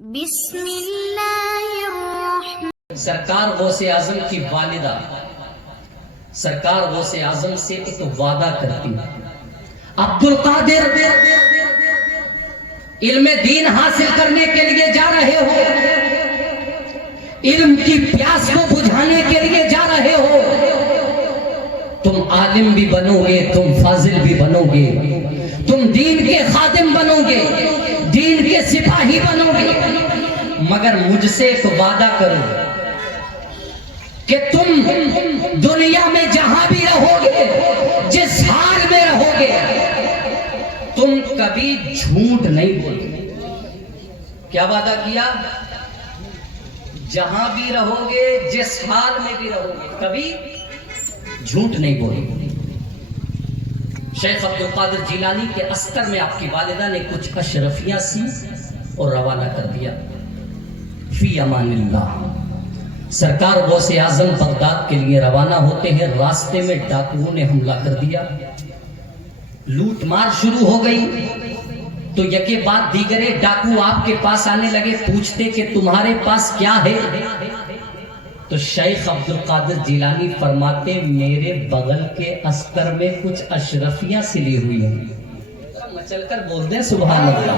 بسم اللہ الرحمن سرکار غوث اعظم کی والدہ سرکار غوث اعظم سے ایک وعدہ کرتی، عبد القادر علم دین حاصل کرنے کے لیے جا رہے ہو، علم کی پیاس کو بجھانے کے لیے جا رہے ہو، تم عالم بھی بنو گے، تم فاضل بھی بنو گے، تم دین کے خادم بنو گے، دین کے سپاہی بنو گے، مگر مجھ سے ایک وعدہ کرو کہ تم دنیا میں جہاں بھی رہو گے، جس حال میں رہو گے، تم کبھی جھوٹ نہیں بولو۔ کیا وعدہ کیا؟ جہاں بھی رہو گے، جس حال میں بھی رہو گے، کبھی جھوٹ نہیں بولو۔ شیخ عبد القادر جیلانی کے استر میں آپ کی والدہ نے کچھ اشرفیاں سی اور روانہ کر دیا۔ فی امان اللہ۔ سرکار غوث اعظم بغداد کے لیے روانہ ہوتے ہیں، راستے میں ڈاکوؤں نے حملہ کر دیا، لوٹ مار شروع ہو گئی۔ تو یکے بعد دیگرے ڈاکو آپ کے پاس آنے لگے، پوچھتے کہ تمہارے پاس کیا ہے؟ تو شیخ عبد القادر جیلانی فرماتے میرے بغل کے استر میں کچھ اشرفیاں سلی ہوئی ہیں۔ مچل کر بول دیں سبحان اللہ۔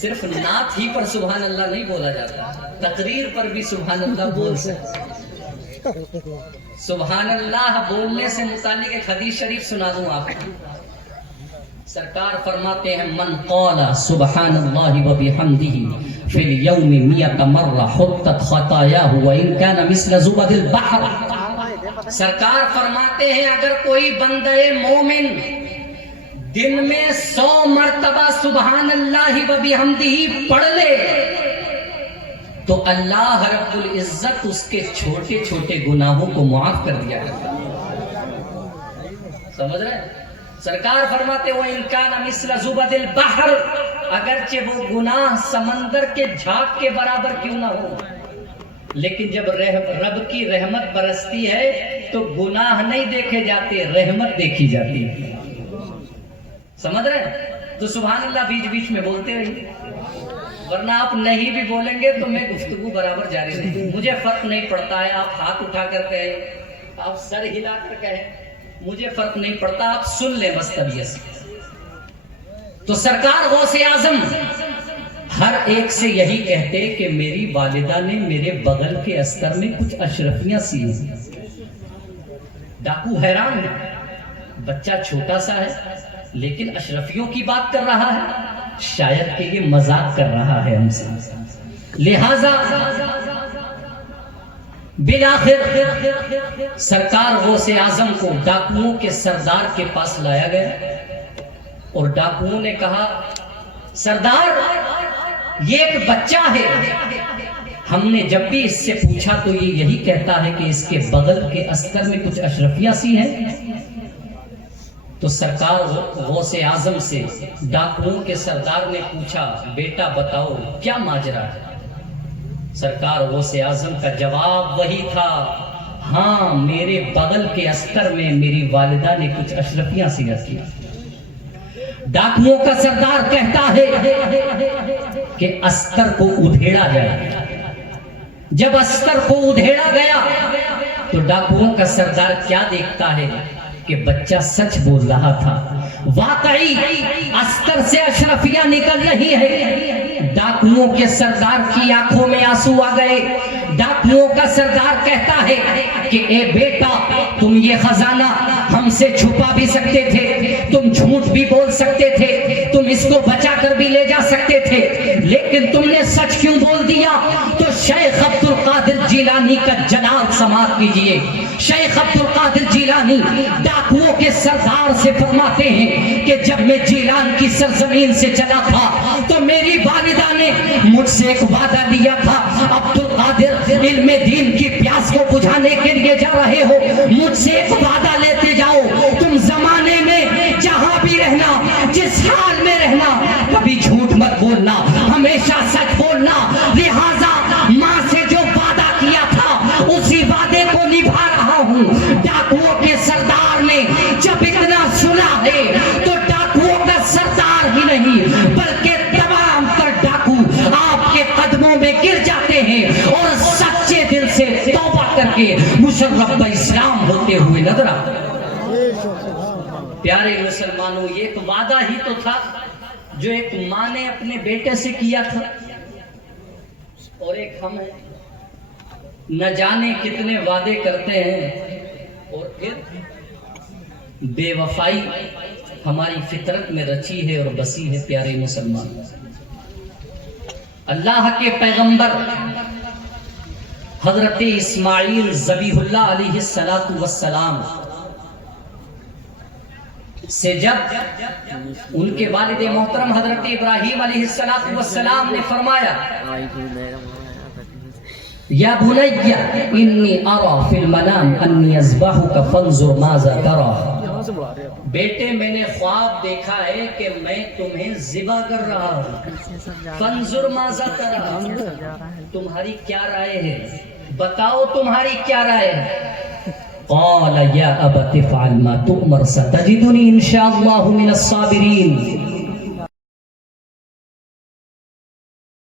صرف نعت ہی پر سبحان اللہ نہیں بولا جاتا، تقریر پر بھی سبحان اللہ بول سکتے۔ سبحان اللہ بولنے سے متعلق ایک حدیث شریف سنا دوں آپ کو۔ سرکار فرماتے ہیں من قال سبحان اللہ وبحمدہ فی الیوم 100 مرہ حطت خطایاہ وان کان مثل زبد البحر۔ سرکار فرماتے ہیں اگر کوئی بندہ مومن دن میں 100 مرتبہ سبحان اللہ وبحمدہ پڑھ لے تو اللہ رب العزت اس کے چھوٹے چھوٹے گناہوں کو معاف کر دیا کرتا ہے۔ سمجھ رہے ہیں؟ سرکار فرماتے وہ انکان مثل زبد البحر، اگرچہ وہ گناہ سمندر کے جھاگ کے برابر کیوں نہ ہو، لیکن جب رب کی رحمت برستی ہے تو گناہ نہیں دیکھے جاتے، رحمت دیکھی جاتی ہے۔ سمجھ رہے ہیں؟ تو سبحان اللہ بیچ بیچ میں بولتے رہیے، ورنہ آپ نہیں بھی بولیں گے تو میں گفتگو برابر جاری رہے گی۔ مجھے فرق نہیں پڑتا ہے آپ ہاتھ اٹھا کر کہیں، آپ سر ہلا کر کہیں، مجھے فرق نہیں پڑتا، آپ سن لیں بس طبیعت سے۔ تو سرکار غوث اعظم ہر ایک سے یہی کہتے کہ میری والدہ نے میرے بغل کے استر میں کچھ اشرفیاں سی ہیں۔ ڈاکو حیران ہے، بچہ چھوٹا سا ہے لیکن اشرفیوں کی بات کر رہا ہے، شاید کہ یہ مذاق کر رہا ہے ہم سے، لہذا بالآخر سرکار غوث اعظم کو ڈاکوؤں کے سردار کے پاس لایا گیا اور ڈاکوؤں نے کہا سردار یہ ایک بچہ ہے، ہم نے جب بھی اس سے پوچھا تو یہ یہی کہتا ہے کہ اس کے بغل کے استر میں کچھ اشرفیاں سی ہیں۔ تو سرکار غوث اعظم سے ڈاکوؤں کے سردار نے پوچھا بیٹا بتاؤ کیا ماجرا ہے؟ سرکار غوث اعظم کا جواب وہی تھا، ہاں میرے بغل کے استر میں میری والدہ نے کچھ اشرفیاں سی رکھی۔ ڈاکوؤں کا سردار کہتا ہے کہ استر کو ادھیڑا جائے۔ جب استر کو ادھیڑا گیا تو ڈاکوؤں کا سردار کیا دیکھتا ہے کہ بچہ سچ بول رہا تھا، واقعی استر سے اشرفیاں نکل رہی ہے۔ ڈاکوؤں کے سردار کی آنکھوں میں آنسو آ گئے۔ ڈاکوؤں کا سردار کہتا ہے کہ اے بیٹا تم یہ خزانہ ہم سے چھپا بھی سکتے تھے، تم جھوٹ بھی بول سکتے تھے، تم اس کو بچا کر بھی لے جا سکتے تھے، لیکن تم نے سچ کیوں بول دیا؟ تو شیخ عبد القادر جیلانی کا جلال سماعت کیجئے۔ شیخ عبد القادر جیلانی ڈاکوؤں کے سردار سے فرماتے ہیں کہ جب میں جیلان کی سرزمین سے چلا تھا تو میری والدہ نے مجھ سے ایک وعدہ لیا تھا، عبد القادر علم دین کی پیاس کو بجھانے کے لیے جا رہے ہو، مجھ سے ایک وعدہ لیتے جاؤ، تم زمانے میں جہاں بھی رہنا، جس حال میں رہنا، کبھی جھوٹ مت بولنا، ہمیشہ سچ بولنا۔ لہذا ماں سے جو وعدہ کیا تھا اسی وعدے کو نبھا رہا ہوں۔ ڈاکوؤں کے سردار نے جب اتنا سنا ہے تو ڈاکوؤں کا سردار ہی نہیں بلکہ تمام تر ڈاکو آپ کے مشرف اسلام ہوتے ہوئے نظر آتے ہیں۔ پیارے مسلمانوں، یہ ایک وعدہ ہی تو تھا جو ایک ماں نے اپنے بیٹے سے کیا تھا، اور ایک ہم ہیں نہ جانے کتنے وعدے کرتے ہیں اور پھر بے وفائی ہماری فطرت میں رچی ہے اور بسی ہے۔ پیارے مسلمان، اللہ کے پیغمبر حضرت اسماعیل ذبیح اللہ علیہ السلام سے جب ان کے والد محترم حضرت ابراہیم علیہ السلام نے فرمایا یا بنی انی ارى فی المنام انی اذبحک فانظر ماذا ترى، بیٹے میں نے خواب دیکھا ہے کہ میں تمہیں ذبح کر رہا ہوں، فانظر ماذا ترى، تمہاری کیا رائے ہے، بتاؤ تمہاری کیا رائے ہے۔ قال یا ابت افعل ما تؤمر ستجدنی ان شاء اللہ من الصابرین،